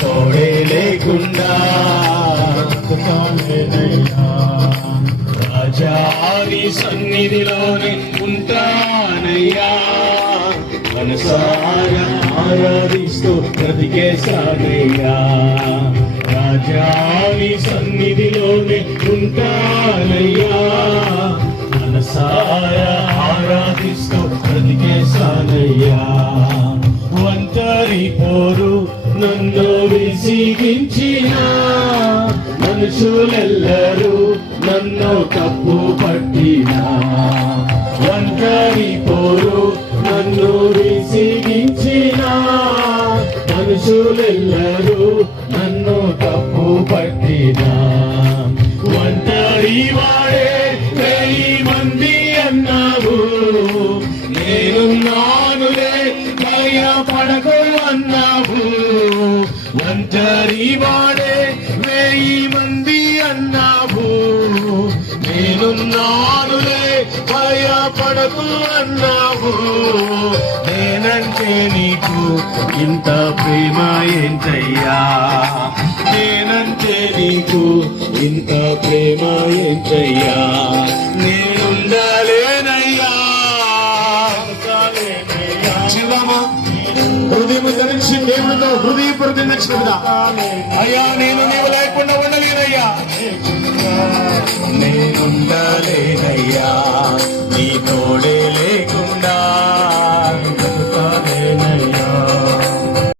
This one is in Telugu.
తోడే లేకుండా రాజా నీ సన్నిధిలోనే ఉంటానయ్యా, మనసారా ఆరాధిస్తూ బ్రతికేశానయ్యా. రాజా నీ సన్నిధిలోనే ఉంటానయ్యా, మనసారా ఆరాధిస్తూ బ్రతికేశానయ్యా. ఒంటరి పోరు నన్ను విసిగించిన మనుషులెల్లరూ నన్ను తప్పు పట్టినా, ఒంటరి పోరు నన్ను విసిగించిన మనుషులెల్లరూ నన్ను తప్పు పట్టినా, ఒంటరి వాడే 1000 మంది అన్నావు, నేనున్నానులే భయపడకు అన్నావు. ఒంటరి వాడే 1000 మంది అన్నావు, నేనున్నానులే భయపడకు అన్నావు. నేనంటే నీకు ఇంత ప్రేమ ఏంటయ్యా, నేనంటే నీకు ఇంత ప్రేమ ఏంటయ్యా. నేనుండాలేనయ్యా, హృదయం ధరించి దేవుడితో హృదయపూర్వక దక్షిణ అయ్యా, నేను నీవు లేకుండా ఉండలేనయ్యా, నేనుండాలేనయ్యా.